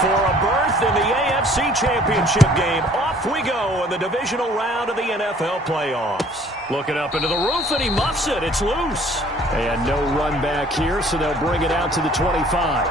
for a berth in the AFC Championship game. Off we go in the divisional round of the NFL playoffs. Looking up into the roof, and he muffs it. It's loose. And no run back here, so they'll bring it out to the 25.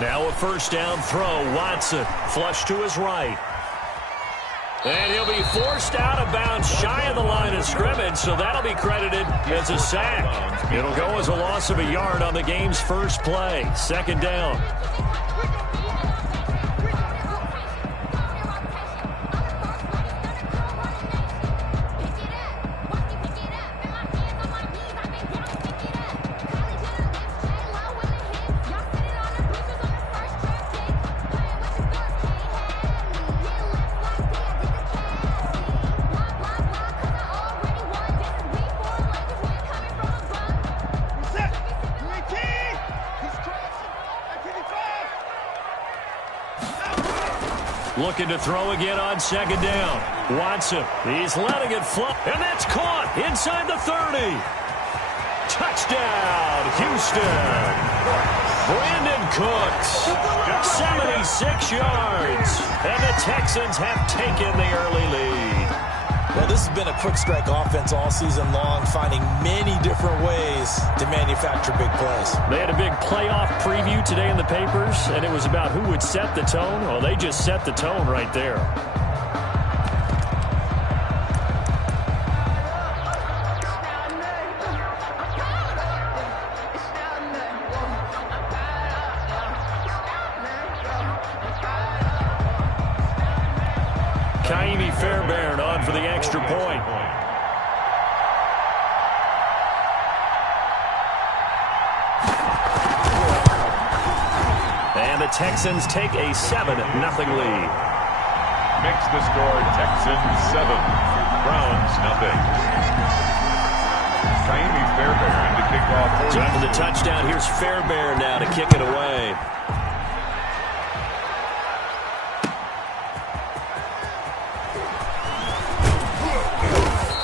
Now a first down throw. Watson flush to his right. And he'll be forced out of bounds shy of the line of scrimmage, so that'll be credited as a sack. It'll go as a loss of a yard on the game's first play. Second down. Looking to throw again on second down. Watson, he's letting it fly, and that's caught inside the 30. Touchdown, Houston. Brandon Cooks, 76 yards, and the Texans have taken the early lead. Well, this has been a quick strike offense all season long, finding many different ways to manufacture big plays. They had a big playoff preview today in the papers, and it was about who would set the tone. Well, they just set the tone right there. Fairbairn on for the extra point. And the Texans take a 7-0 lead. Makes the score Texans 7, Browns nothing. Fairbairn to kick off. So after the touchdown, here's Fairbairn now to kick it away.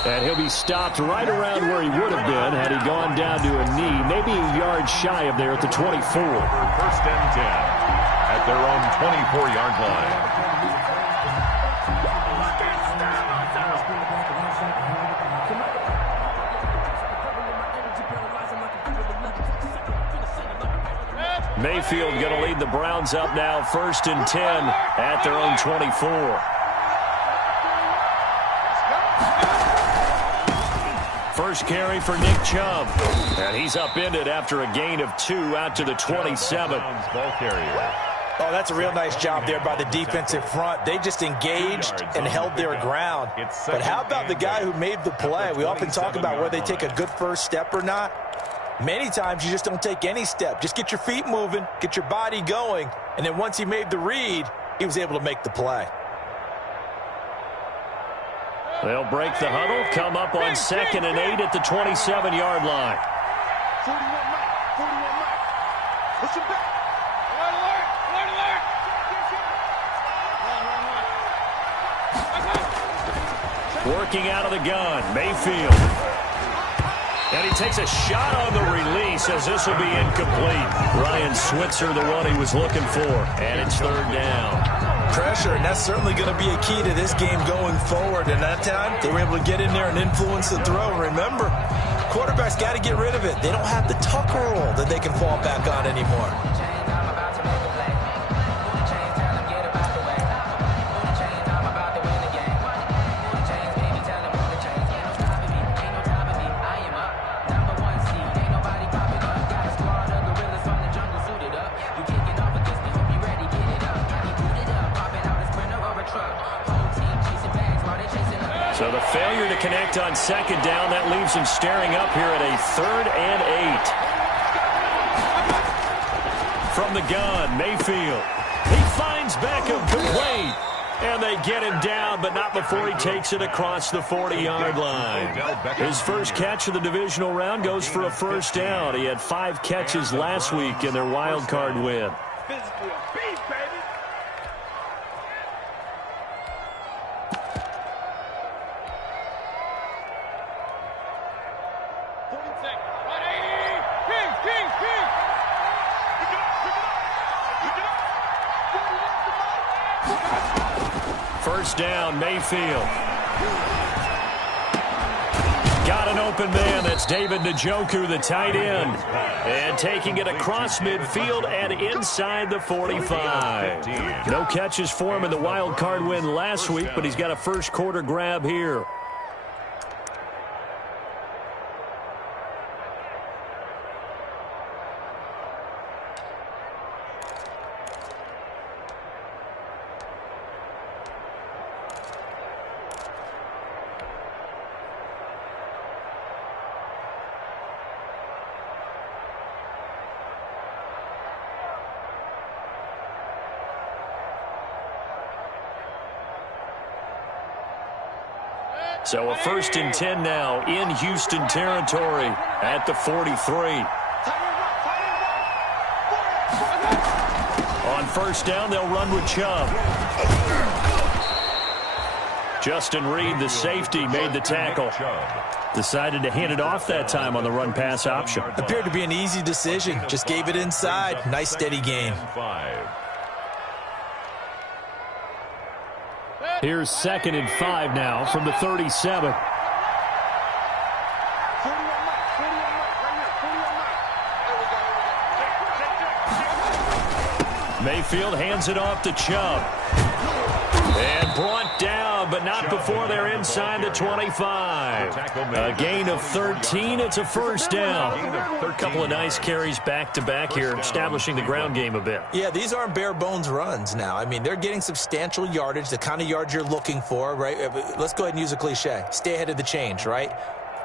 And he'll be stopped right around where he would have been had he gone down to a knee, maybe a yard shy of there at the 24. First and 10 at their own 24-yard line. Mayfield going to lead the Browns up now, first and 10 at their own 24. First carry for Nick Chubb. And he's upended after a gain of 2 out to the 27. Ball carrier. Oh, that's a real nice job there by the defensive front. They just engaged and held their ground. But how about the guy who made the play? We often talk about whether they take a good first step or not. Many times you just don't take any step. Just get your feet moving, get your body going, and then once he made the read, he was able to make the play. They'll break the huddle, come up on 2nd and 8 at the 27-yard line. 41 Mike. What's your back? Alert. Working out of the gun, Mayfield. And he takes a shot on the release as this will be incomplete. Ryan Switzer, the one he was looking for. And it's third down. Pressure, and that's certainly going to be a key to this game going forward. And that time, they were able to get in there and influence the throw. And remember, quarterbacks got to get rid of it. They don't have the tuck roll that they can fall back on anymore. failure to connect on second down. That leaves him staring up here at a 3rd and 8. From the gun, Mayfield. He finds Beckham complete. And they get him down, but not before he takes it across the 40-yard line. His first catch of the divisional round goes for a first down. He had 5 catches last week in their wild card win. Physically a beast, baby. First down, Mayfield. Got an open man. That's David Njoku, the tight end. And taking it across midfield and inside the 45. No catches for him in the wild card win last week, but he's got a first quarter grab here. So a 1st and 10 now in Houston territory at the 43. On first down, they'll run with Chubb. Justin Reed, the safety, made the tackle. Decided to hand it off that time on the run-pass option. Appeared to be an easy decision. Just gave it inside. Nice, steady game. Here's 2nd and 5 now from the 37. Mayfield hands it off to Chubb. And brought down, but not before they're inside the 25. A gain of 13. It's a first down. A couple of nice carries back-to-back here, establishing the ground game a bit. Yeah, these aren't bare-bones runs now. I mean, they're getting substantial yardage, the kind of yards you're looking for, right? Let's go ahead and use a cliche. Stay ahead of the change, right?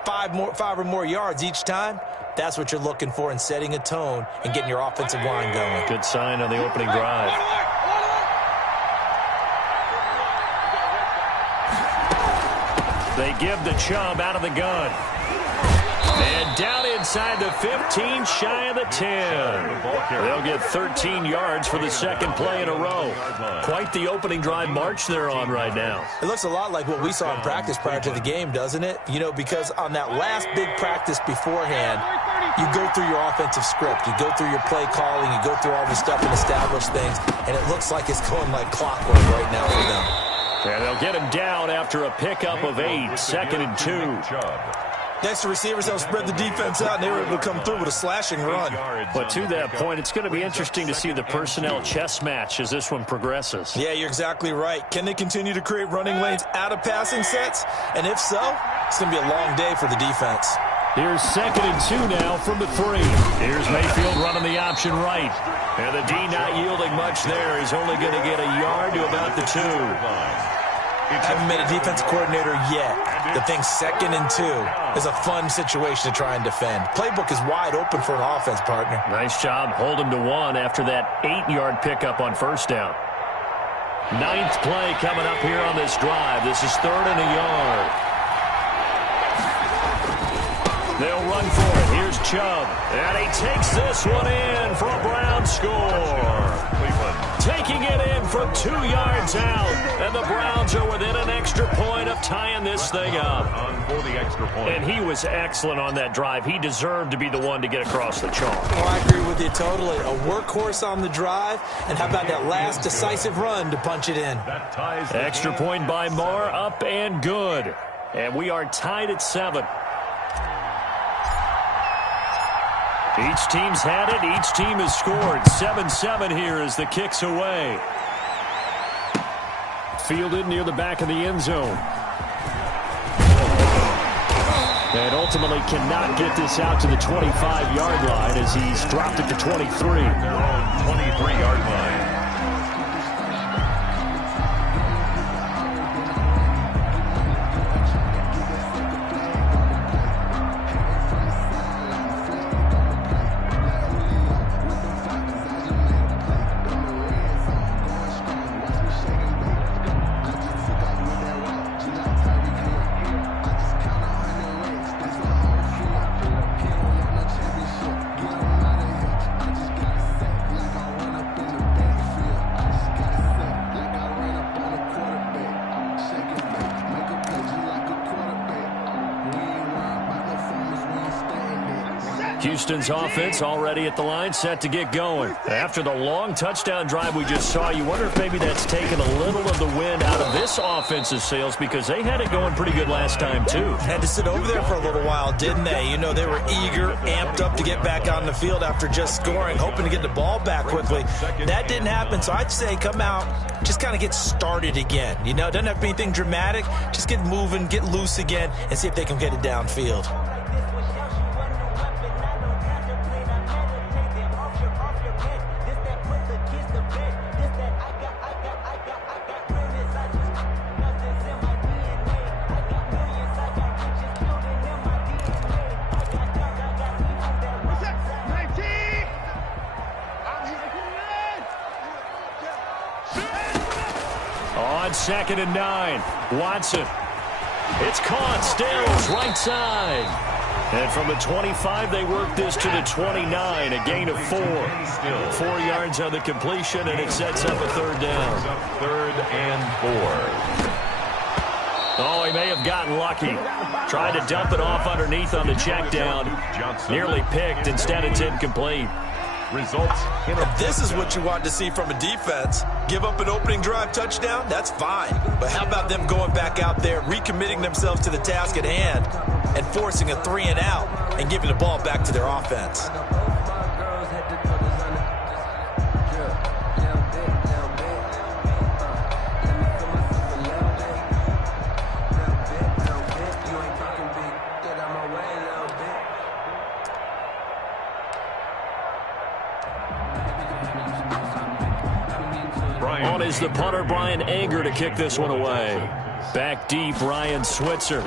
5 or more yards each time. That's what you're looking for in setting a tone and getting your offensive line going. Good sign on the opening drive. They give the Chubb out of the gun. And down inside the 15, shy of the 10. They'll get 13 yards for the second play in a row. Quite the opening drive march they're on right now. It looks a lot like what we saw in practice prior to the game, doesn't it? You know, because on that last big practice beforehand, you go through your offensive script. You go through your play calling. You go through all the stuff and establish things. And it looks like it's going like clockwork right now for them. And they'll get him down after a pickup of 8, 2nd and 2. Next, the receivers help spread the defense out, and they were able to come through with a slashing run. But to that point, it's going to be interesting to see the personnel chess match as this one progresses. Yeah, you're exactly right. Can they continue to create running lanes out of passing sets? And if so, it's going to be a long day for the defense. Here's 2nd and 2 now from the 3. Here's Mayfield running the option right. And the D not yielding much there. He's only going to get a yard to about the 2. Haven't met a defensive coordinator yet that thinks 2nd and 2 is a fun situation to try and defend. Playbook is wide open for an offense, partner. Nice job. Hold him to 1 after that 8-yard pickup on first down. 9th play coming up here on this drive. This is 3rd and a yard. They'll run for it. Here's Chubb. And he takes this one in for a Brown score. Taking it in from 2 yards out. And the Browns are within an extra point of tying this thing up. And he was excellent on that drive. He deserved to be the one to get across the chalk. Oh, I agree with you totally. A workhorse on the drive. And how about that last decisive run to punch it in? Extra point by Marr, up and good. And we are tied at 7. Each team's had it. Each team has scored. 7-7 here as the kick's away. Fielded near the back of the end zone. And ultimately cannot get this out to the 25-yard line as he's dropped it to 23. Their own 23-yard line. Houston's offense already at the line, set to get going. After the long touchdown drive we just saw, you wonder if maybe that's taken a little of the wind out of this offense's sails, because they had it going pretty good last time, too. Had to sit over there for a little while, didn't they? You know, they were eager, amped up to get back on the field after just scoring, hoping to get the ball back quickly. That didn't happen, so I'd say come out, just kind of get started again. You know, it doesn't have to be anything dramatic. Just get moving, get loose again, and see if they can get it downfield. On 2nd and 9, Watson. It's caught, Stills, right side. And from the 25, they work this to the 29, a gain of 4. 4 yards on the completion, and it sets up a 3rd down. 3rd and 4. Oh, he may have gotten lucky. Tried to dump it off underneath on the check down. Nearly picked, instead it's incomplete. Results. This is what you want to see from a defense. Give up an opening drive touchdown, that's fine. But how about them going back out there, recommitting themselves to the task at hand, and forcing a 3 and out, and giving the ball back to their offense. On is the punter, Brian Anger, to kick this one away. Back deep, Ryan Switzer.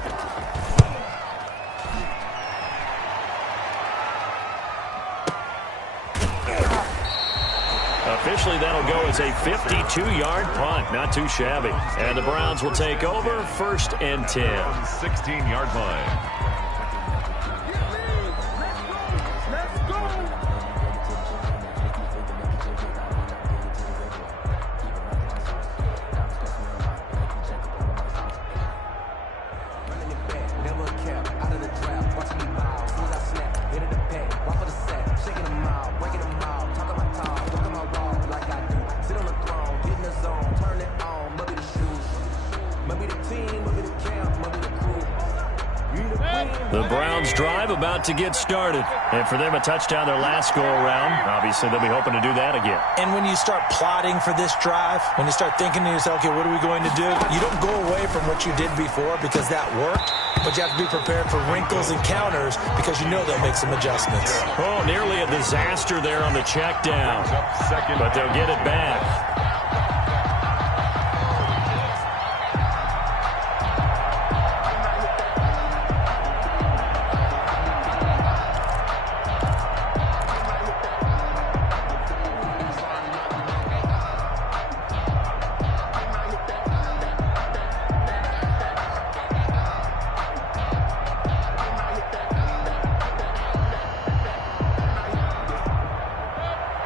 Officially, that'll go as a 52-yard punt. Not too shabby. And the Browns will take over, 1st and 10. 16-yard line. The Browns drive about to get started. And for them, a touchdown their last go-around. Obviously, they'll be hoping to do that again. And when you start plotting for this drive, when you start thinking to yourself, okay, what are we going to do? You don't go away from what you did before because that worked, but you have to be prepared for wrinkles and counters because you know they'll make some adjustments. Oh, nearly a disaster there on the check down. But they'll get it back.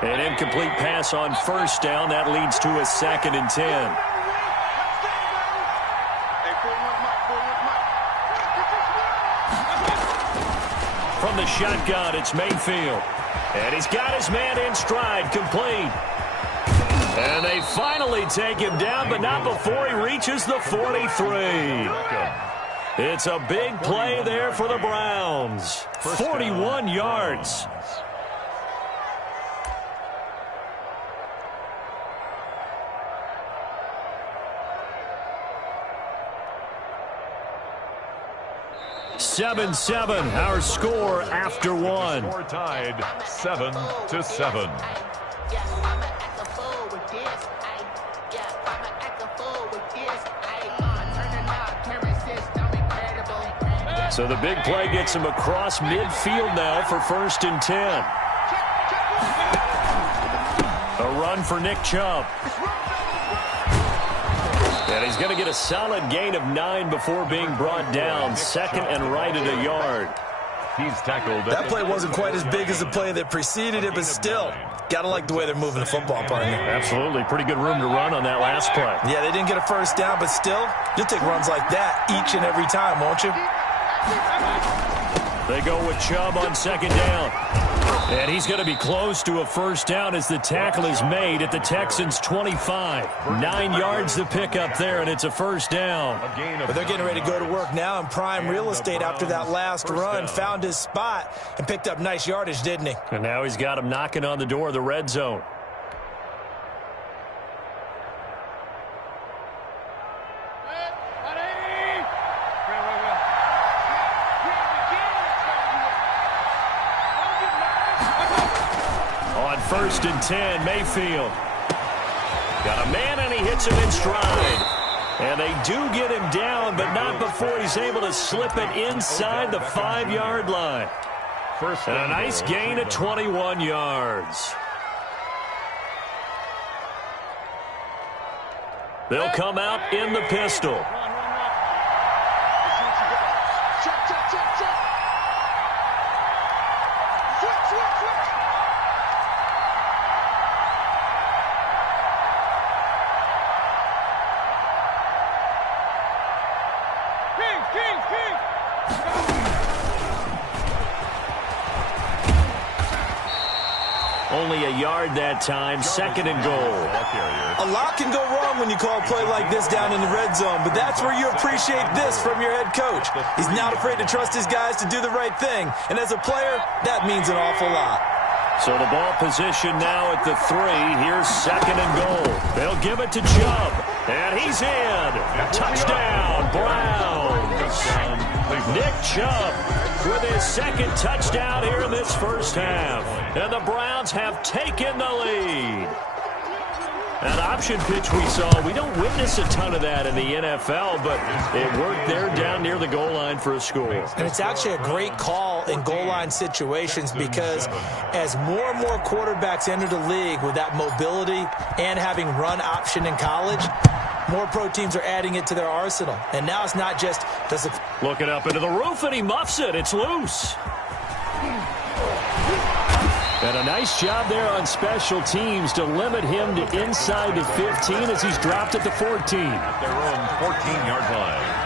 An incomplete pass on 1st down. That leads to a 2nd and 10. From the shotgun, it's Mayfield. And he's got his man in stride, complete. And they finally take him down, but not before he reaches the 43. It's a big play there for the Browns. 41 yards. Seven, our score after one. Score tied 7-7. So the big play gets him across midfield now for 1st and 10. A run for Nick Chubb. And he's going to get a solid gain of 9 before being brought down. 2nd and right at a yard. He's tackled. That play wasn't quite as big as the play that preceded it, but still, got to like the way they're moving the football, partner. Absolutely. Pretty good room to run on that last play. Yeah, they didn't get a 1st down, but still, you'll take runs like that each and every time, won't you? They go with Chubb on second down. And he's going to be close to a first down as the tackle is made at the Texans' 25. 9 yards to pick up there, and it's a first down. But they're getting ready to go to work now in prime real estate after that last run. Found his spot and picked up nice yardage, didn't he? And now he's got him knocking on the door of the red zone. First and 10, Mayfield. Got a man, and he hits him in stride. And they do get him down, but not before he's able to slip it inside the 5-yard line. And a nice gain of 21 yards. They'll come out in the pistol. Only a yard that time, second and goal. A lot can go wrong when you call a play like this down in the red zone, but that's where you appreciate this from your head coach. He's not afraid to trust his guys to do the right thing, and as a player, that means an awful lot. So the ball position now at the 3. Here's second and goal. They'll give it to Chubb, and he's in. Touchdown, Browns. Nick Chubb with his second touchdown here in this first half. And the Browns have taken the lead. That option pitch we saw, we don't witness a ton of that in the NFL, but it worked there down near the goal line for a score. And it's actually a great call in goal line situations because as more and more quarterbacks enter the league with that mobility and having run option in college, more pro teams are adding it to their arsenal. And now it's not just does it. Looking up into the roof, and he muffs it. It's loose. And a nice job there on special teams to limit him to inside the 15 as he's dropped at the 14. At their own 14-yard line.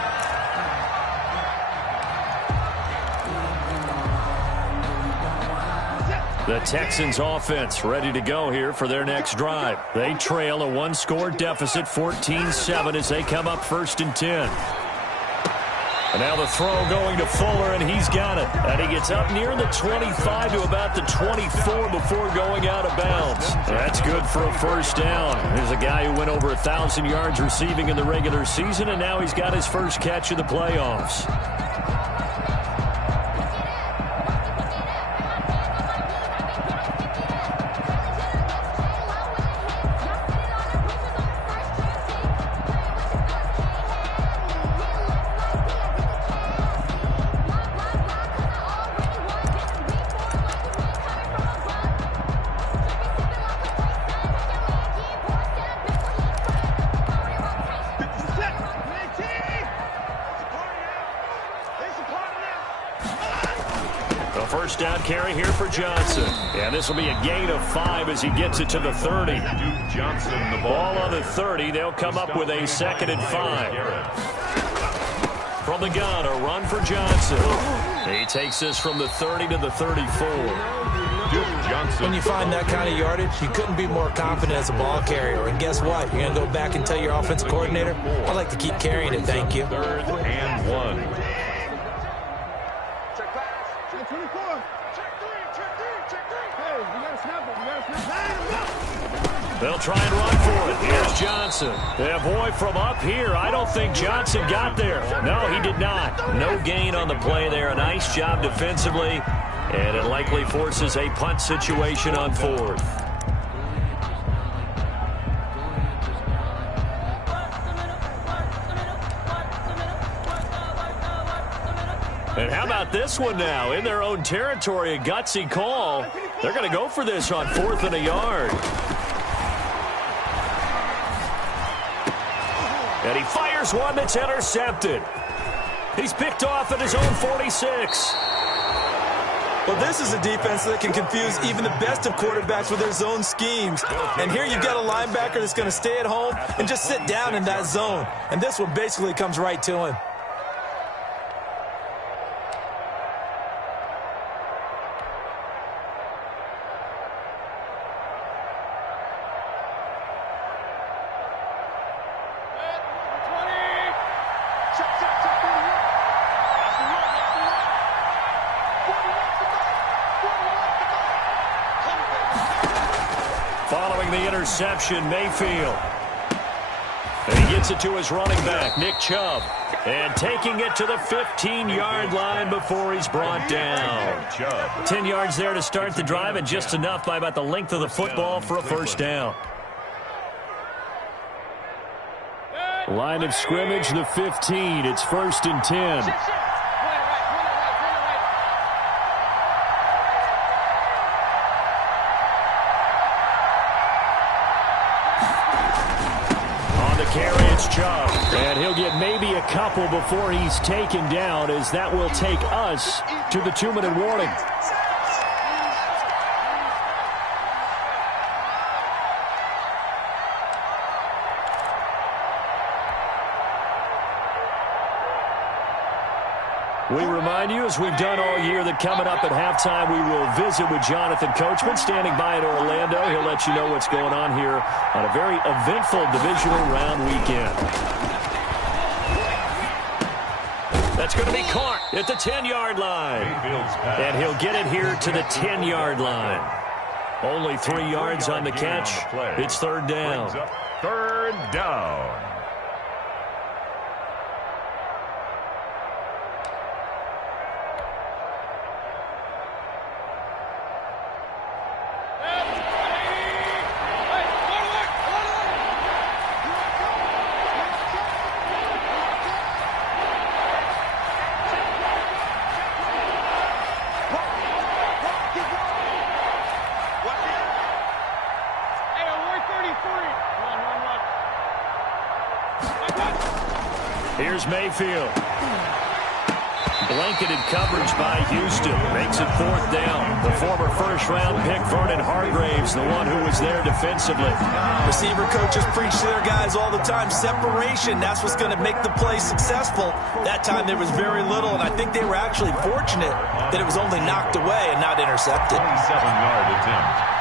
The Texans offense ready to go here for their next drive. They trail a 1-score deficit, 14-7 as they come up first and 10. And now the throw going to Fuller, and he's got it. And he gets up near the 25 to about the 24 before going out of bounds. That's good for a first down. There's a guy who went over 1,000 yards receiving in the regular season, and now he's got his first catch of the playoffs. First down carry here for Johnson. And this will be a gain of 5 as he gets it to the 30. Duke Johnson, the ball on the 30. They'll come up with a second and 5. From the gun, a run for Johnson. He takes this from the 30 to the 34. Duke Johnson. When you find that kind of yardage, you couldn't be more confident as a ball carrier. And guess what? You're going to go back and tell your offensive coordinator, I'd like to keep carrying it, thank you. 3rd and 1. They'll try and run for it. Here's Johnson. Yeah, boy, from up here, I don't think Johnson got there. No, he did not. No gain on the play there. A nice job defensively, and it likely forces a punt situation on 4th. And how about this one now? In their own territory, a gutsy call. They're going to go for this on 4th and a yard. And he fires one that's intercepted. He's picked off at his own 46. Well, this is a defense that can confuse even the best of quarterbacks with their zone schemes. And here you've got a linebacker that's going to stay at home and just sit down in that zone. And this one basically comes right to him. the interception, Mayfield. And he gets it to his running back, Nick Chubb. And taking it to the 15-yard line before he's brought down. 10 yards there to start the drive, and just enough by about the length of the football for a first down. Line of scrimmage, the 15. It's 1st and 10. Carry, it's Chubb. And he'll get maybe a couple before he's taken down, as that will take us to the 2-minute warning. We remind you, as we've done all year, that coming up at halftime, we will visit with Jonathan Coachman, standing by in Orlando. He'll let you know what's going on here on a very eventful divisional round weekend. That's going to be caught at the 10-yard line. And he'll get it here to the 10-yard line. Only 3 yards on the catch. It's 3rd down. 3rd down. Here's Mayfield. Blanketed coverage by Houston. Makes it 4th down. The former first-round pick, Vernon Hargraves, the one who was there defensively. Receiver coaches preach to their guys all the time. Separation, that's what's going to make the play successful. That time there was very little, and I think they were actually fortunate that it was only knocked away and not intercepted. 27-yard attempt.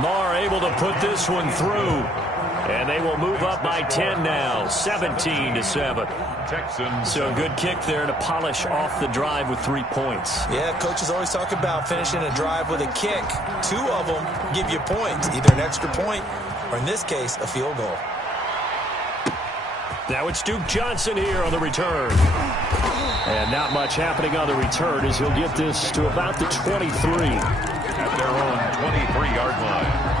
Marr able to put this one through. And they will move up by 10 now, 17-7. Texans. So a good kick there to polish off the drive with 3 points. Yeah, coaches always talk about finishing a drive with a kick. 2 of them give you points, either an extra point or, in this case, a field goal. Now it's Duke Johnson here on the return. And not much happening on the return as he'll get this to about the 23. At their own 23-yard line.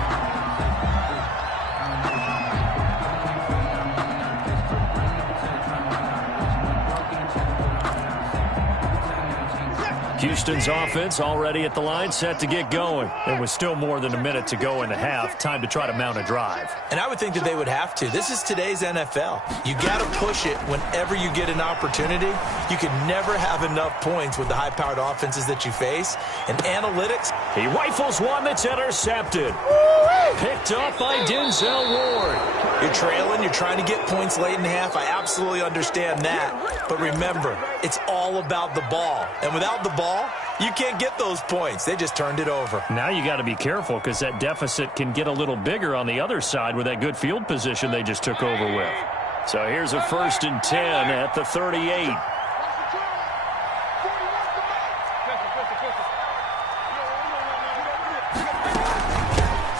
Houston's offense already at the line, set to get going. There was still more than a minute to go in the half. Time to try to mount a drive. And I would think that they would have to. This is today's NFL. You got to push it whenever you get an opportunity. You can never have enough points with the high-powered offenses that you face. And analytics. He rifles one that's intercepted. Picked up by Denzel Ward. You're trailing. You're trying to get points late in the half. I absolutely understand that. But remember, it's all about the ball. And without the ball, you can't get those points. They just turned it over. Now you got to be careful because that deficit can get a little bigger on the other side with that good field position they just took over with. So here's a 1st and 10 at the 38.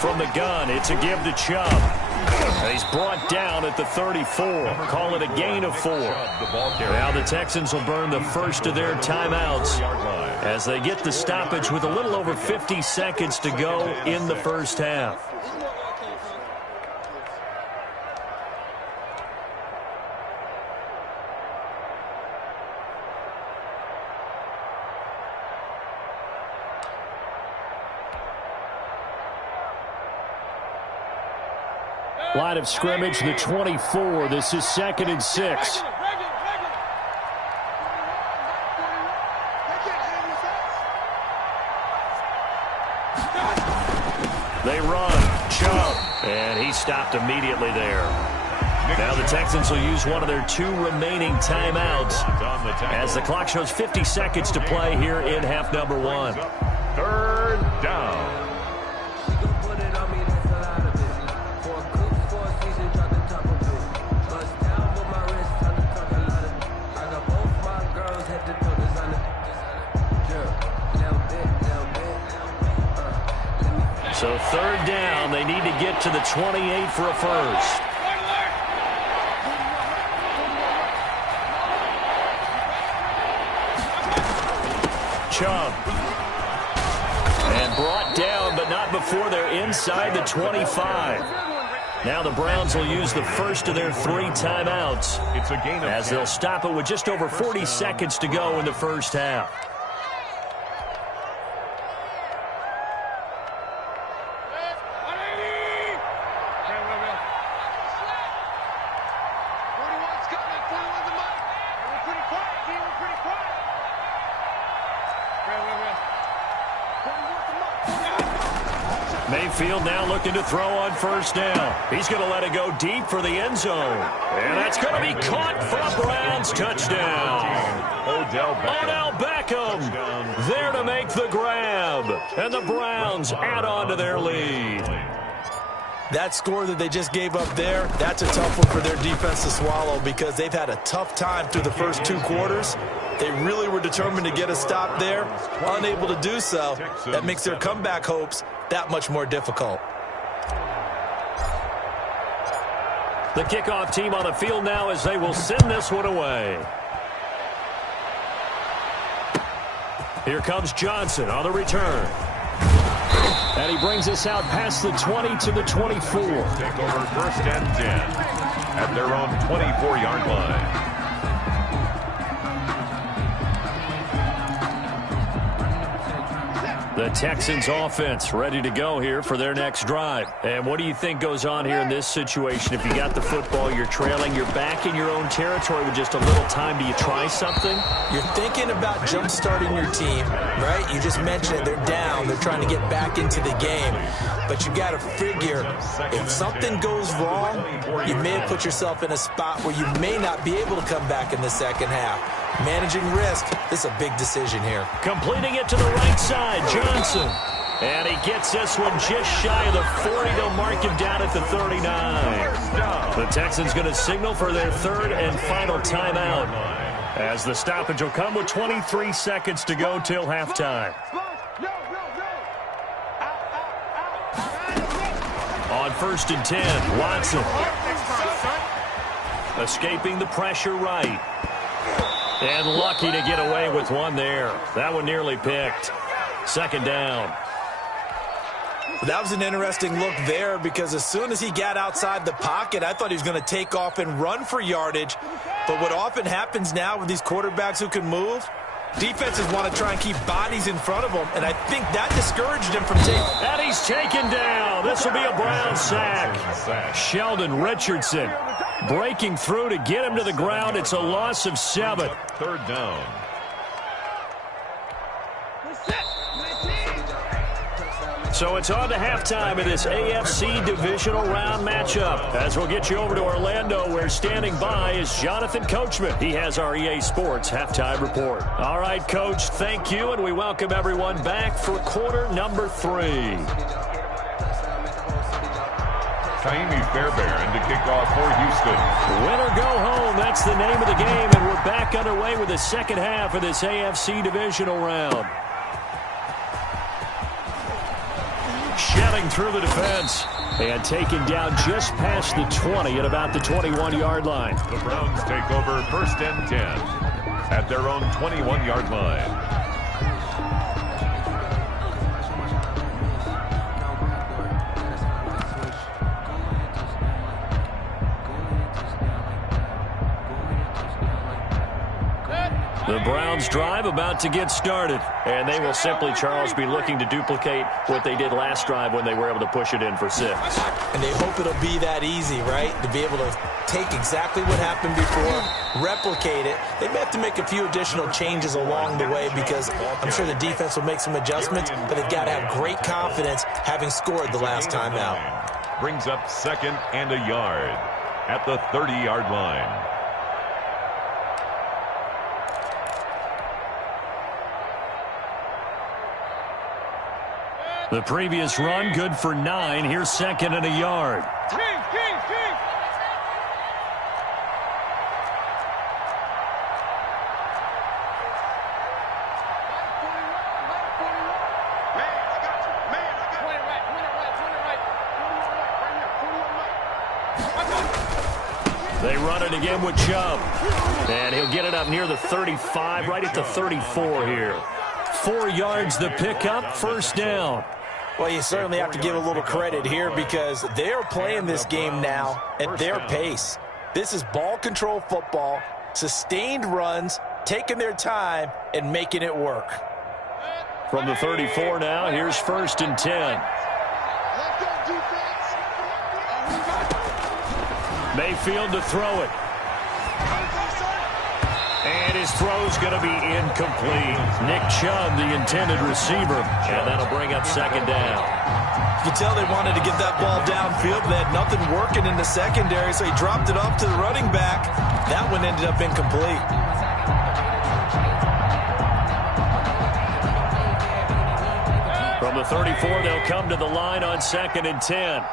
From the gun, it's a give to Chubb. He's brought down at the 34. Call it a gain of 4. Now the Texans will burn the first of their timeouts as they get the stoppage with a little over 50 seconds to go in the first half. Line of scrimmage, the 24. This is 2nd and 6. They run. Chubb. And he stopped immediately there. Now the Texans will use one of their 2 remaining timeouts as the clock shows 50 seconds to play here in half number 1. 3rd down. So third down, they need to get to the 28 for a first. Chubb. And brought down, but not before they're inside the 25. Now the Browns will use the first of their 3 timeouts as they'll stop it with just over 40 seconds to go in the first half. Mayfield now looking to throw on first down. He's going to let it go deep for the end zone. And that's going to be caught for a Browns touchdown. Odell Beckham there to make the grab. And the Browns add on to their lead. That score that they just gave up there, that's a tough one for their defense to swallow because they've had a tough time through the first 2 quarters. They really were determined to get a stop there, unable to do so. That makes their comeback hopes that much more difficult. The kickoff team on the field now as they will send this one away. Here comes Johnson on the return. And he brings us out past the 20 to the 24. Take over first and 10 at their own 24-yard line. The Texans offense ready to go here for their next drive. And what do you think goes on here in this situation? If you got the football, you're trailing, you're back in your own territory with just a little time. Do you try something? You're thinking about jump-starting your team, right? You just mentioned it. They're down. They're trying to get back into the game. But you got to figure if something goes wrong, you may have put yourself in a spot where you may not be able to come back in the second half. Managing risk, this is a big decision here. Completing it to the right side, Johnson. And he gets this one just shy of the 40. They'll mark him down at the 39. The Texans going to signal for their third and final timeout as the stoppage will come with 23 seconds to go till halftime. On first and 10, Watson. Escaping the pressure right. And lucky to get away with one there. That one nearly picked. Second down. That was an interesting look there because as soon as he got outside the pocket, I thought he was going to take off and run for yardage. But what often happens now with these quarterbacks who can move, defenses want to try and keep bodies in front of them, and I think that discouraged him from taking. And he's taken down. This will be a Brown sack. Sheldon Richardson breaking through to get him to the ground. It's a loss of 7. Third down. So it's on to halftime of this AFC Divisional Round matchup. As we'll get you over to Orlando, where standing by is Jonathan Coachman. He has our EA Sports Halftime Report. All right, Coach, thank you, and we welcome everyone back for quarter number 3. Taimi Fairbairn to kick off for Houston. Win or go home, that's the name of the game, and we're back underway with the second half of this AFC Divisional Round. Shedding through the defense and taken down just past the 20 at about the 21-yard line. The Browns take over first and 10 at their own 21-yard line. The Browns drive about to get started, and they will simply, Charles, be looking to duplicate what they did last drive when they were able to push it in for 6. And they hope it'll be that easy, right? To be able to take exactly what happened before, replicate it. They may have to make a few additional changes along the way because I'm sure the defense will make some adjustments, but they've got to have great confidence having scored the last time out. Brings up second and a yard at the 30-yard line. The previous run, good for 9. Here's second and a yard. They run it again with Chubb. And he'll get it up near the 35, right at the 34 here. 4 yards the pickup, first down. Well, you certainly have to give a little credit here because they're playing this game now at their pace. This is ball control football, sustained runs, taking their time, and making it work. From the 34 now, here's 1st and 10. Mayfield to throw it. And his throw's going to be incomplete. Nick Chubb, the intended receiver, and that'll bring up 2nd down. You can tell they wanted to get that ball downfield, but they had nothing working in the secondary, so he dropped it off to the running back. That one ended up incomplete. From the 34, they'll come to the line on 2nd and 10.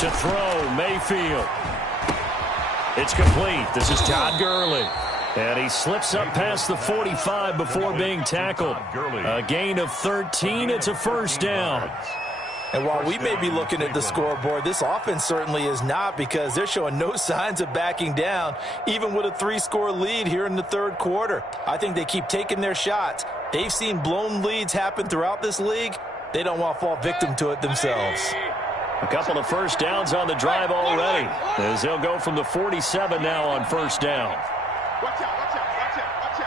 To throw, Mayfield. It's complete. This is Todd Gurley. And he slips up past the 45 before being tackled. A gain of 13. It's a first down. And while we may be looking at the scoreboard, this offense certainly is not because they're showing no signs of backing down, even with a 3-score lead here in the 3rd quarter. I think they keep taking their shots. They've seen blown leads happen throughout this league. They don't want to fall victim to it themselves. A couple of first downs on the drive already, as they'll go from the 47 now on first down. Watch out, watch out, watch out, watch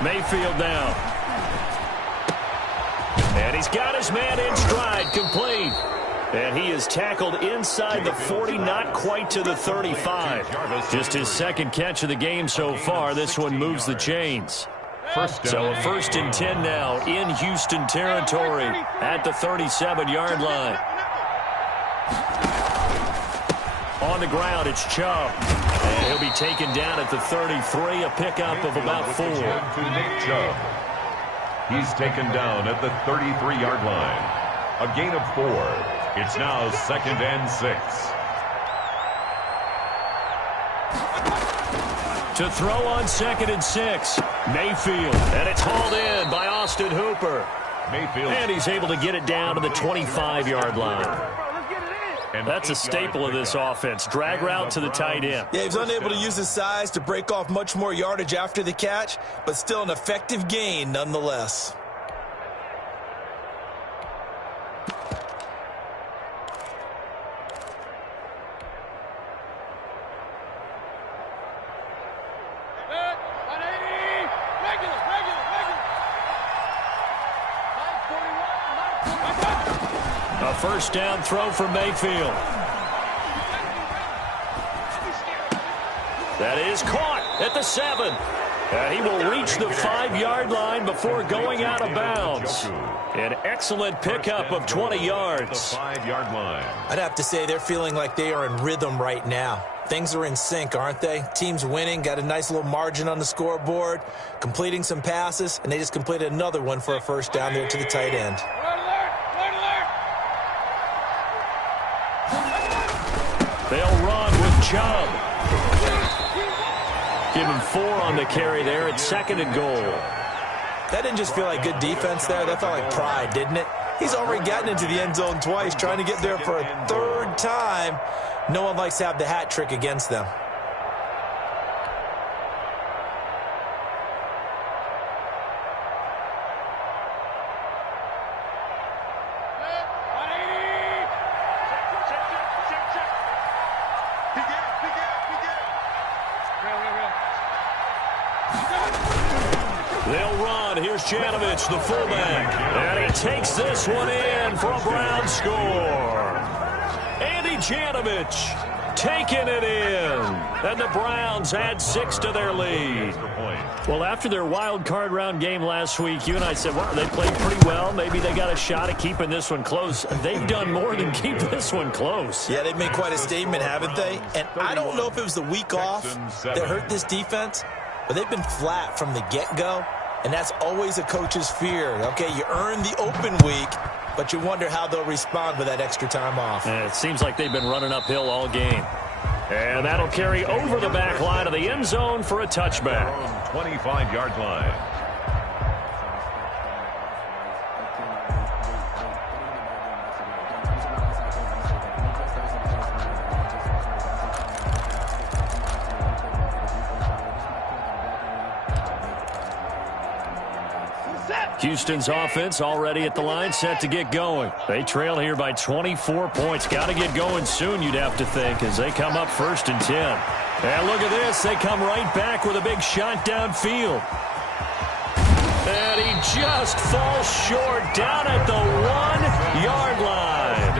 out. Mayfield now. And he's got his man in stride, complete. And he is tackled inside the 40, not quite to the 35. Just his 2nd catch of the game so far. This one moves the chains. So a 1st and 10 now in Houston territory at the 37-yard line. On the ground, it's Chubb. And he'll be taken down at the 33, a pickup of about 4. To Nick Chubb. He's taken down at the 33-yard line. A gain of 4. It's now 2nd and 6. To throw on 2nd and 6. Mayfield. And it's hauled in by Austin Hooper. Mayfield. And he's able to get it down to the 25-yard line. And that's a staple of this offense. Drag route to the tight end. Yeah, he was unable to use his size to break off much more yardage after the catch, but still an effective gain nonetheless. A first down throw for Mayfield. That is caught at the 7. And he will reach the 5-yard line before going out of bounds. An excellent pickup of 20 yards. The 5-yard line. I'd have to say they're feeling like they are in rhythm right now. Things are in sync, aren't they? Team's winning, got a nice little margin on the scoreboard, completing some passes, and they just completed another one for a first down there to the tight end. They'll run with Chubb. Give him 4 on the carry there at 2nd and goal. That didn't just feel like good defense there. That felt like pride, didn't it? He's already gotten into the end zone twice, trying to get there for a 3rd time. No one likes to have the hat trick against them. They'll run. Here's Janovich, the fullback. And he takes this one in for a Brown score. Andy Janovich taking it in. And the Browns add 6 to their lead. Well, after their wild card round game last week, you and I said, well, they played pretty well. Maybe they got a shot at keeping this one close. They've done more than keep this one close. Yeah, they've made quite a statement, haven't they? And I don't know if it was the week off that hurt this defense, but they've been flat from the get-go, and that's always a coach's fear. Okay, you earn the open week, but you wonder how they'll respond with that extra time off. And it seems like they've been running uphill all game. And that'll carry over the back line of the end zone for a touchback. 25-yard line. Houston's offense already at the line, set to get going. They trail here by 24 points. Got to get going soon, you'd have to think, as they come up 1st and 10. And look at this. They come right back with a big shot downfield. And he just falls short down at the 1-yard line.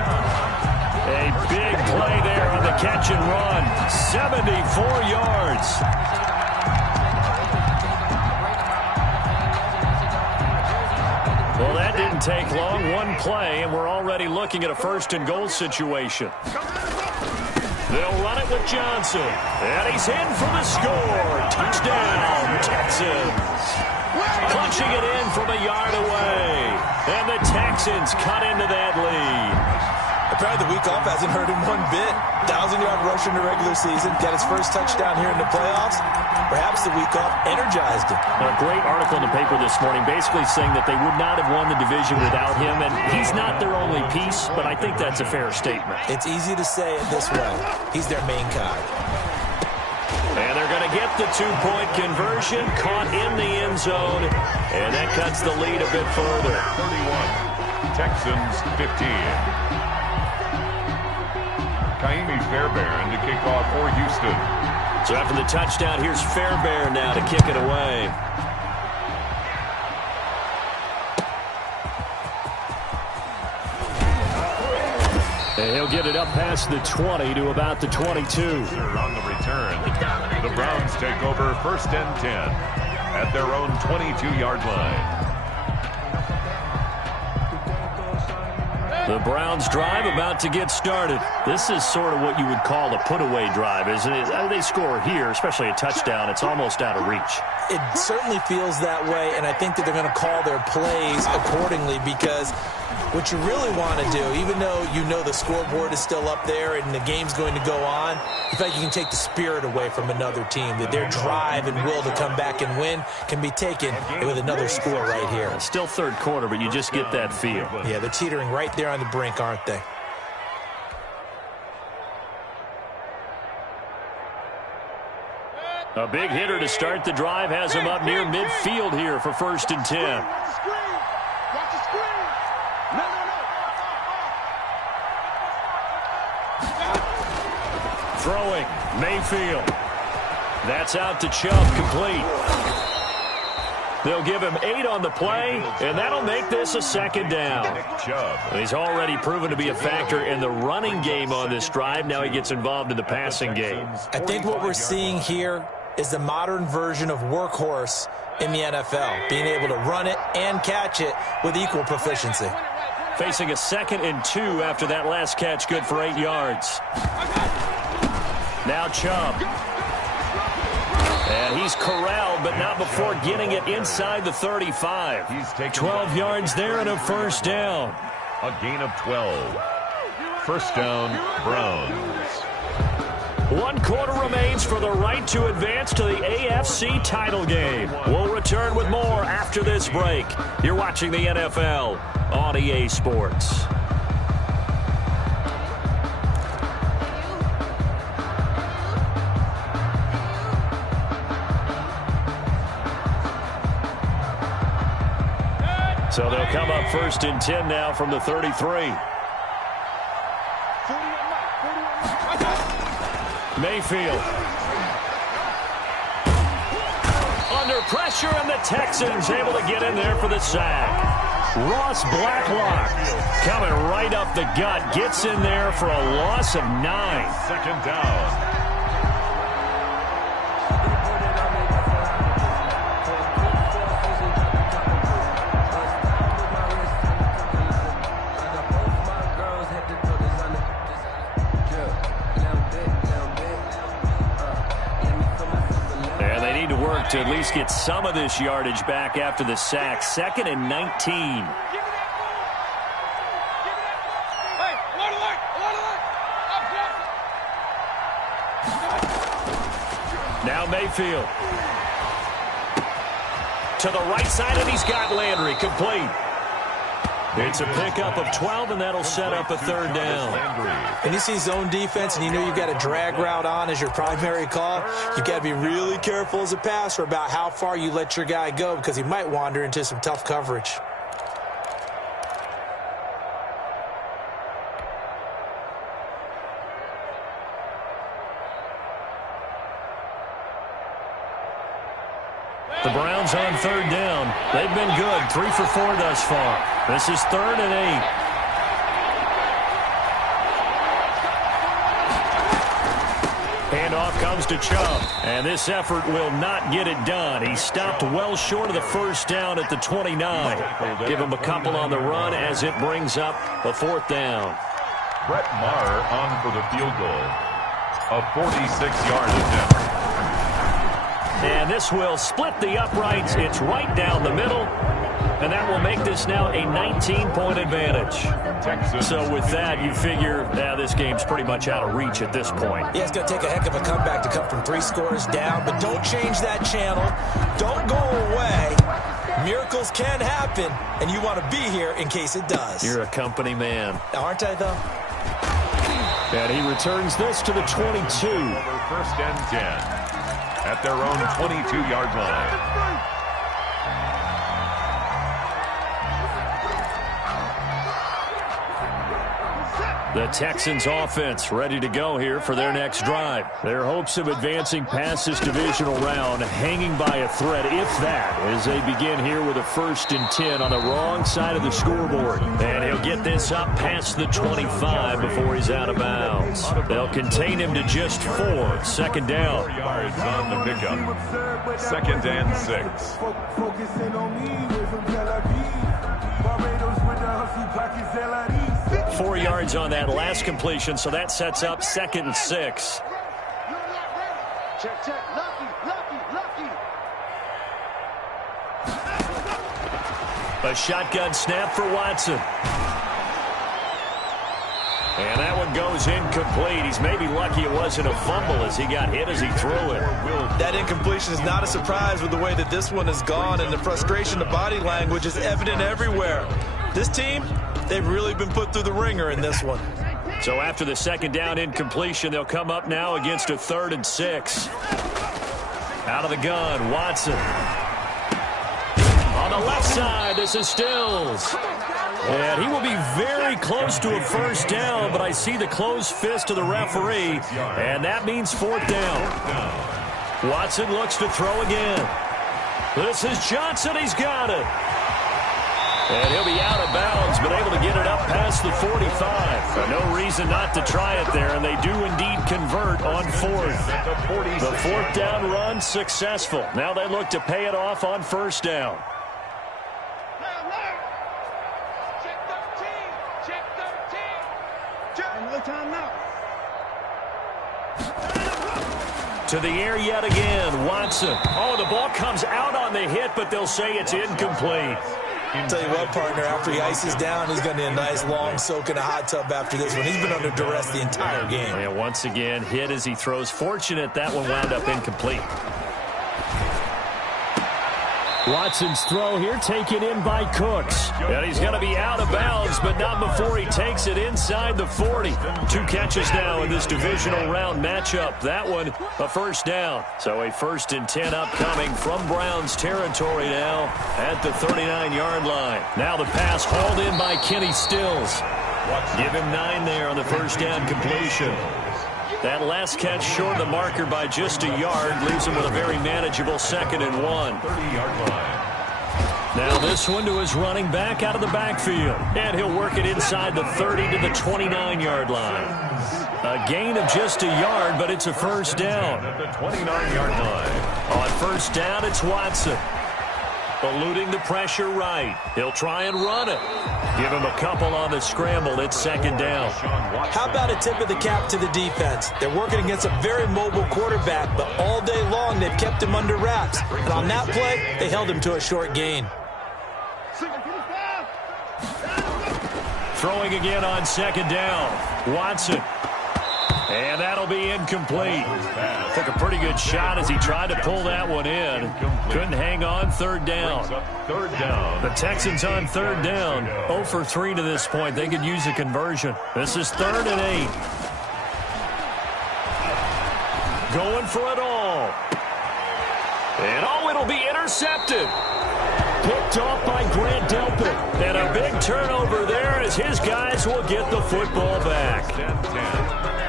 A big play there on the catch and run. 74 yards. Well, that didn't take long. One play, and we're already looking at a 1st and goal situation. They'll run it with Johnson. And he's in for the score. Touchdown, Texans. Punching it in from a yard away. And the Texans cut into that lead. Apparently the week off hasn't hurt him one bit. 1,000-yard rusher in the regular season. Got his first touchdown here in the playoffs. Perhaps the week off energized him. A great article in the paper this morning basically saying that they would not have won the division without him. And he's not their only piece, but I think that's a fair statement. It's easy to say it this way. He's their main guy. And they're going to get the 2-point conversion, caught in the end zone, and that cuts the lead a bit further. 31, Texans 15. Kaimi Fairbairn to kick off for Houston. So after the touchdown, here's Fairbairn now to kick it away. And he'll get it up past the 20 to about the 22. On the return, the Browns take over 1st and 10 at their own 22-yard line. The Browns drive about to get started. This is sort of what you would call a put-away drive, isn't it? They score here, especially a touchdown. It's almost out of reach. It certainly feels that way, and I think that they're going to call their plays accordingly, because what you really want to do, even though you know the scoreboard is still up there and the game's going to go on, you feel like you can take the spirit away from another team, that their drive and will to come back and win can be taken with another score right here. It's still 3rd quarter, but you just get that feel. Yeah, they're teetering right there on the brink, aren't they? A big hitter to start the drive has him up near midfield here for 1st and 10. Watch the screen. No. Throwing, Mayfield. That's out to Chubb, complete. They'll give him 8 on the play, and that'll make this a 2nd down. And he's already proven to be a factor in the running game on this drive. Now he gets involved in the passing game. I think what we're seeing here is the modern version of workhorse in the NFL, being able to run it and catch it with equal proficiency. Facing a 2nd and 2 after that last catch, good for 8 yards. Now Chubb. And he's corralled, but not before getting it inside the 35. 12 yards there and a 1st down. A gain of 12. 1st down, Browns. 1 quarter remains for the right to advance to the AFC title game. We'll return with more after this break. You're watching the NFL on EA Sports. So they'll come up 1st and 10 now from the 33. Mayfield. Under pressure, and the Texans able to get in there for the sack. Ross Blacklock coming right up the gut. Gets in there for a loss of 9. 2nd down. To at least get some of this yardage back after the sack. 2nd and 19. Now Mayfield. To the right side, and he's got Landry complete. It's a pickup of 12, and that'll set up a third down. When you see zone defense and you know you've got a drag route on as your primary call, you've got to be really careful as a passer about how far you let your guy go because he might wander into some tough coverage. The Browns on third down. They've been good, 3 for 4 thus far. This is 3rd and 8. Handoff comes to Chubb, and this effort will not get it done. He stopped well short of the first down at the 29. Give him a couple on the run as it brings up a 4th down. Brett Maher on for the field goal. A 46-yard attempt. And this will split the uprights. It's right down the middle. And that will make this now a 19-point advantage. Texans. So with that, you figure this game's pretty much out of reach at this point. Yeah, it's going to take a heck of a comeback to come from 3 scores down. But don't change that channel. Don't go away. Miracles can happen, and you want to be here in case it does. You're a company man. Aren't I, though? And he returns this to the 22. Over 1st and 10. At their own 22-yard line. The Texans offense ready to go here for their next drive. Their hopes of advancing past this divisional round hanging by a thread, if that, as they begin here with a 1st and 10 on the wrong side of the scoreboard. And he'll get this up past the 25 before he's out of bounds. They'll contain him to just 4. 2nd down. 4 yards on the pickup. 2nd and 6. 4 yards on that last completion, so that sets up 2nd and 6. Check, check. Lucky. A shotgun snap for Watson. And that one goes incomplete. He's maybe lucky it wasn't a fumble as he got hit as he threw it. That incompletion is not a surprise with the way that this one has gone, and the frustration, the body language is evident everywhere. This team, they've really been put through the ringer in this one. So after the 2nd down incompletion, they'll come up now against a 3rd and 6. Out of the gun, Watson. On the left side, this is Stills. And he will be very close to a 1st down, but I see the closed fist of the referee, and that means 4th down. Watson looks to throw again. This is Johnson. He's got it. And he'll be out of bounds, but able to get it up past the 45. No reason not to try it there, and they do indeed convert on 4th. The 4th down run successful. Now they look to pay it off on 1st down. To the air yet again, Watson. Oh, the ball comes out on the hit, but they'll say it's incomplete. I'll tell you what, partner, after he ices down, he's going to need a nice long soak in a hot tub after this one. He's been under duress the entire game. And once again, hit as he throws. Fortunate that one wound up incomplete. Watson's throw here taken in by Cooks. And he's going to be out of bounds, but not before he takes it inside the 40. 2 catches now in this divisional round matchup. That one, a 1st down. So a 1st and 10 upcoming from Browns territory now at the 39-yard line. Now the pass hauled in by Kenny Stills. Give him 9 there on the 1st down completion. That last catch short of the marker by just a yard leaves him with a very manageable 2nd and 1. 30-yard line. Now this one to his running back out of the backfield. And he'll work it inside the 30 to the 29-yard line. A gain of just a yard, but it's a 1st down. At the 29-yard line. On 1st down, it's Watson. Eluding the pressure right. He'll try and run it. Give him a couple on the scramble. It's 2nd down. How about a tip of the cap to the defense? They're working against a very mobile quarterback, but all day long they've kept him under wraps. And on that play, they held him to a short gain. Throwing again on 2nd down. Watson. And that'll be incomplete. Took a pretty good shot as he tried to pull that one in. Couldn't hang on. Third down. The Texans on third down. 0 for 3 to this point. They could use a conversion. This is 3rd and 8. Going for it all. And it'll be intercepted. Picked off by Grant Delpit. And a big turnover there as his guys will get the football back.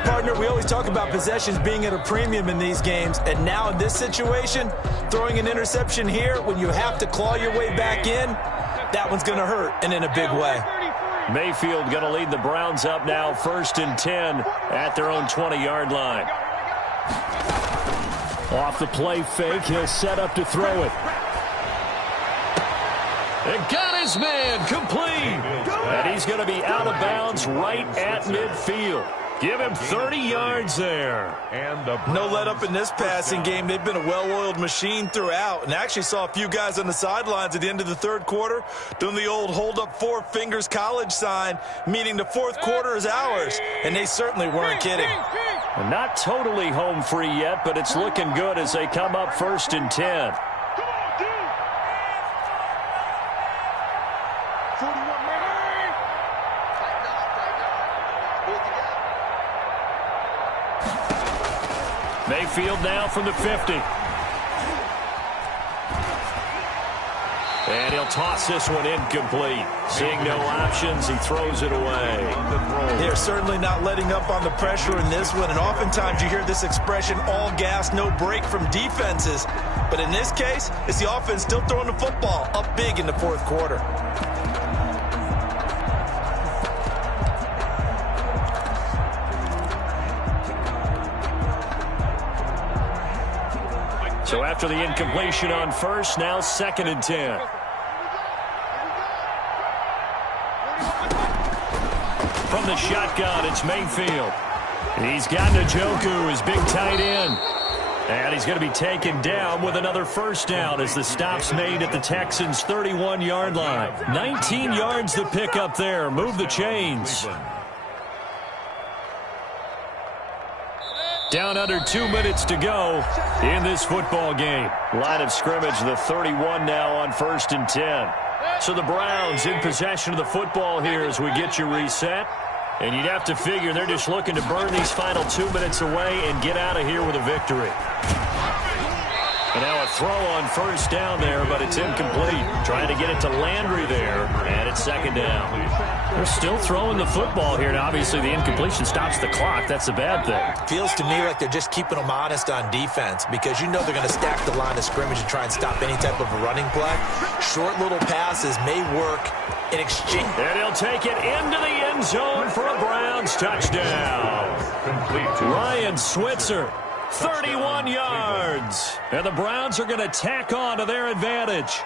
Partner, we always talk about possessions being at a premium in these games, and now in this situation, throwing an interception here when you have to claw your way back in, that one's going to hurt, and in a big way. Mayfield going to lead the Browns up now, 1st and 10 at their own 20-yard line. Off the play fake, he'll set up to throw it. And got his man complete. And he's going to be out of bounds right at midfield. Give him 30 yards there. No let up in this passing game. They've been a well-oiled machine throughout. And actually saw a few guys on the sidelines at the end of the third quarter doing the old hold up 4 fingers college sign, meaning the fourth quarter is ours. And they certainly weren't kidding. Not totally home free yet, but it's looking good as they come up 1st and 10. Mayfield now from the 50. And he'll toss this one incomplete. Seeing no options, he throws it away. They're certainly not letting up on the pressure in this one, and oftentimes you hear this expression, all gas, no break from defenses. But in this case, it's the offense still throwing the football up big in the fourth quarter. So after the incompletion on first, now 2nd and 10. From the shotgun, it's Mayfield. He's got Njoku, his big tight end. And he's going to be taken down with another first down as the stop's made at the Texans' 31-yard line. 19 yards to pick up there. Move the chains. Down under 2 minutes to go in this football game. Line of scrimmage, the 31 now on 1st and 10. So the Browns in possession of the football here as we get you reset. And you'd have to figure they're just looking to burn these final 2 minutes away and get out of here with a victory. And now a throw on first down there, but it's incomplete. Trying to get it to Landry there, and it's 2nd down. They're still throwing the football here, and obviously the incompletion stops the clock. That's the bad thing. Feels to me like they're just keeping them honest on defense because you know they're going to stack the line of scrimmage and try and stop any type of a running play. Short little passes may work in exchange. And he'll take it into the end zone for a Browns touchdown. Ryan Switzer. 31 yards. And the Browns are going to tack on to their advantage.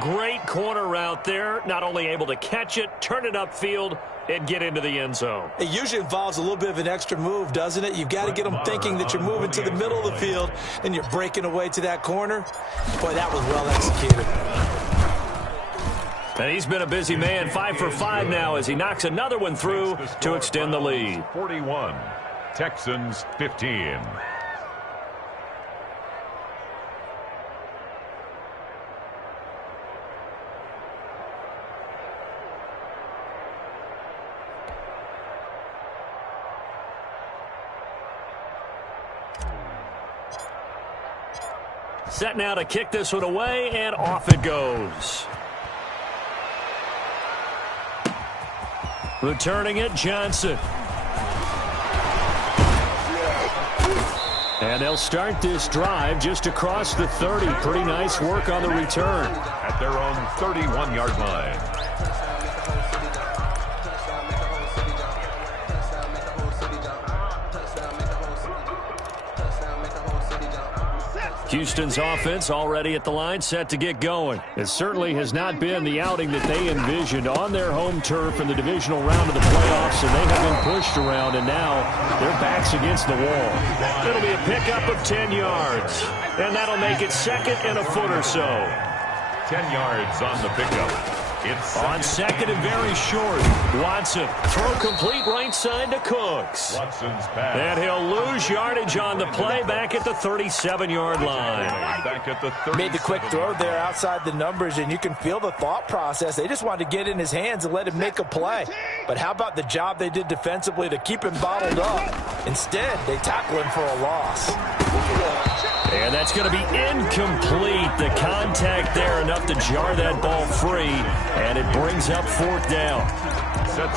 Great corner route there. Not only able to catch it, turn it upfield, and get into the end zone. It usually involves a little bit of an extra move, doesn't it? You've got to get them thinking that you're moving to the middle of the field and you're breaking away to that corner. Boy, that was well executed. And he's been a busy man. 5 for 5 now as he knocks another one through to extend the lead. 41. Texans 15. Set now to kick this one away, and off it goes. Returning it, Johnson. And they'll start this drive just across the 30. Pretty nice work on the return. At their own 31-yard line. Houston's offense already at the line, set to get going. It certainly has not been the outing that they envisioned on their home turf in the divisional round of the playoffs, and they have been pushed around, and now their backs against the wall. It'll be a pickup of 10 yards, and that'll make it 2nd and a foot or so. 10 yards on the pickup. It's On second and very short, Watson, throw complete right side to Cooks. Watson's pass. And he'll lose yardage on the play back at the 37-yard line. Back at the 37. Made the quick throw there outside the numbers, and you can feel the thought process. They just wanted to get in his hands and let him make a play. But how about the job they did defensively to keep him bottled up? Instead, they tackle him for a loss. And that's going to be incomplete. The contact there enough to jar that ball free, and it brings up fourth down.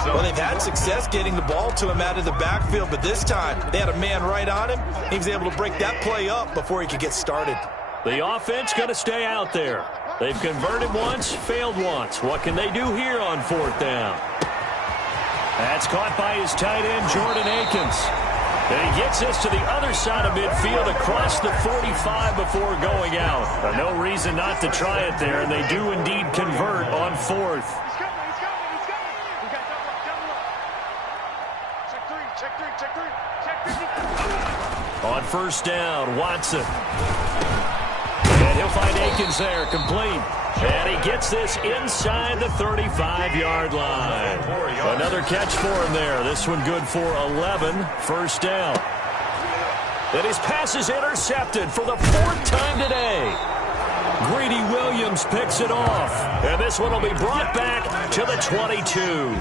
Well, they've had success getting the ball to him out of the backfield, but this time they had a man right on him. He was able to break that play up before he could get started. The offense going to stay out there. They've converted once, failed once. What can they do here on fourth down? That's caught by his tight end, Jordan Akins. And he gets this to the other side of midfield across the 45 before going out. No reason not to try it there, and they do indeed convert on fourth. He's coming. We got double up. Check three. On first down, Watson. And he'll find Akins there, complete. And he gets this inside the 35-yard line. Another catch for him there. This one good for 11. First down. And his pass is intercepted for the fourth time today. Greedy Williams picks it off. And this one will be brought back to the 22.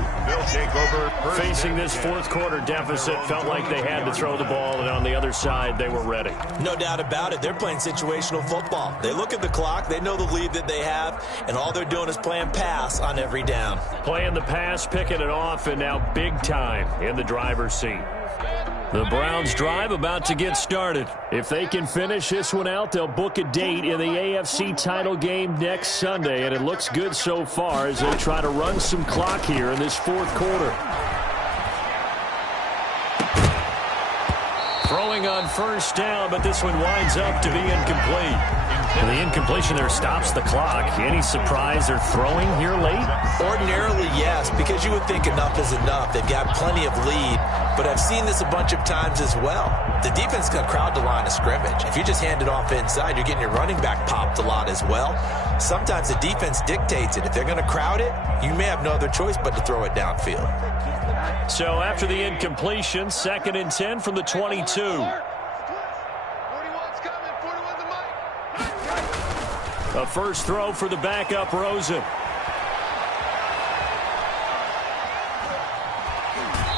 Facing this fourth quarter deficit, felt like they had to throw the ball, and on the other side, they were ready. No doubt about it. They're playing situational football. They look at the clock, they know the lead that they have, and all they're doing is playing pass on every down. Playing the pass, picking it off, and now big time in the driver's seat. The Browns drive about to get started. If they can finish this one out, they'll book a date in the AFC title game next Sunday, and it looks good so far as they try to run some clock here in this fourth quarter. Throwing on first down, but this one winds up to be incomplete. And the incompletion there stops the clock. Any surprise they're throwing here late? Ordinarily, yes, because you would think enough is enough. They've got plenty of lead, but I've seen this a bunch of times as well. The defense can crowd the line of scrimmage. If you just hand it off inside, you're getting your running back popped a lot as well. Sometimes the defense dictates it. If they're going to crowd it, you may have no other choice but to throw it downfield. So after the incompletion, 2nd and 10 from the 22. 41's coming. 41's the mic. A first throw for the backup, Rosen.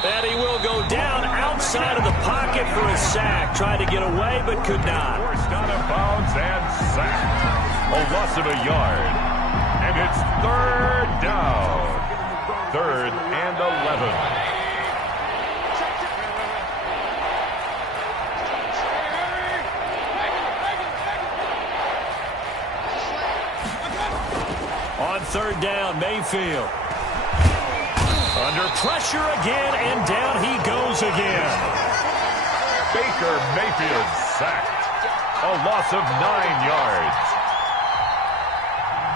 And he will go down outside of the pocket for a sack. Tried to get away, but could not. Forced out of bounds and sacked. A loss of a yard. And it's third down. 3rd and 11. On third down, Mayfield. Under pressure again, and down he goes again. Baker Mayfield sacked. A loss of 9 yards.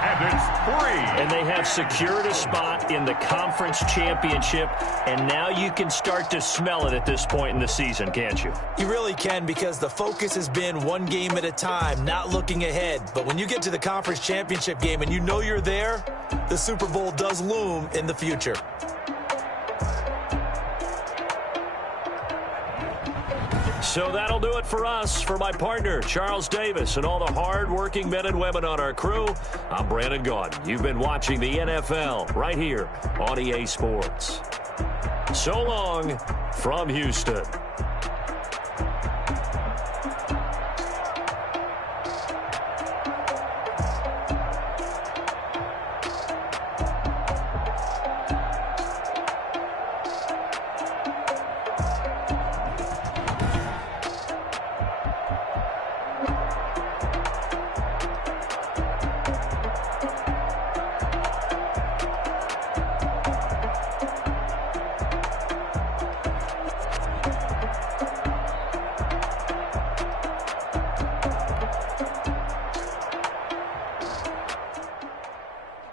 And it's 3. And they have secured a spot in the conference championship, and now you can start to smell it at this point in the season, can't you? You really can, because the focus has been one game at a time, not looking ahead. But when you get to the conference championship game and you know you're there, the Super Bowl does loom in the future. So that'll do it for us. For my partner, Charles Davis, and all the hard-working men and women on our crew, I'm Brandon Gaudin. You've been watching the NFL right here on EA Sports. So long from Houston.